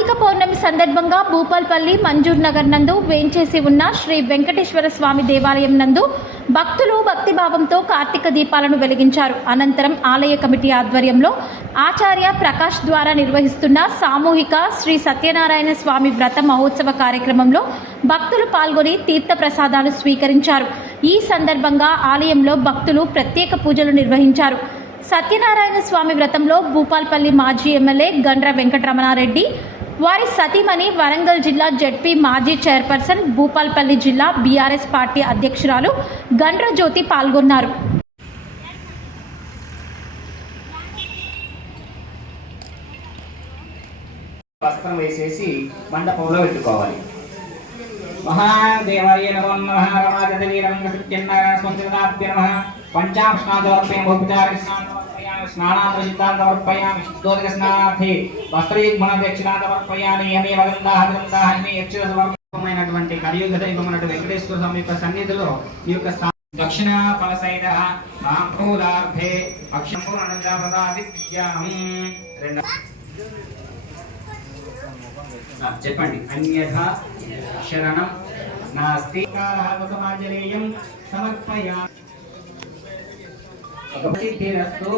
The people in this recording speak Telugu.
కార్తీక పౌర్ణమి సందర్భంగా భూపాల్పల్లి మంజూర్ నగర్ నందు వేంచేసి ఉన్న శ్రీ వెంకటేశ్వర స్వామి దేవాలయం నందు భక్తులు భక్తిభావంతో కార్తీక దీపాలను వెలిగించారు. అనంతరం ఆలయ కమిటీ ఆధ్వర్యంలో ఆచార్య ప్రకాష్ ద్వారా నిర్వహిస్తున్న సామూహిక శ్రీ సత్యనారాయణ స్వామి వ్రత మహోత్సవ కార్యక్రమంలో భక్తులు పాల్గొని తీర్థ ప్రసాదాలు స్వీకరించారు. ఈ సందర్భంగా ఆలయంలో భక్తులు ప్రత్యేక పూజలు నిర్వహించారు. సత్యనారాయణ స్వామి వ్రతంలో భూపాల్పల్లి మాజీ ఎమ్మెల్యే గండ్ర వెంకటరమణారెడ్డి, వారి సతీమణి వరంగల్ జిల్లా జెడ్పీ మాజీ చైర్పర్సన్, భూపాల్పల్లి జిల్లా బీఆర్ఎస్ పార్టీ అధ్యక్షురాలు గండ్ర జ్యోతి పాల్గొన్నారు. వస్త్రం వేసేసి మండపంలో పెట్టుకోవాలి. మహాదేవాయ నమో నమః రమాదేవి రంగ సత్యనారాయణ స్వామినాభ్య నమః పంచాక్షణాదవర్పయం భూపితారిష్ణాదవర్పయామి స్నానాదృష్టాదవర్పయామి శుద్ధోదక స్నానార్థి వస్త్రయుగ్మన దక్షిణాదవర్పయామి యమే వగందాహమే యక్షమైనటువంటి కలియుగ దైవమైనటువంటి వెంకటేశ్వర స్వామి యొక్క సన్నిధిలో ఈ యొక్క దక్షిణ ఫలసైన తాంబూలార్థే అక్షంపూర్ణంగా ప్రసాదిత్యామి. చెప్పండి. అన్యథా శరణం నాస్తి సమాజలేయం సమర్పయామి. సిద్ధిరస్తు.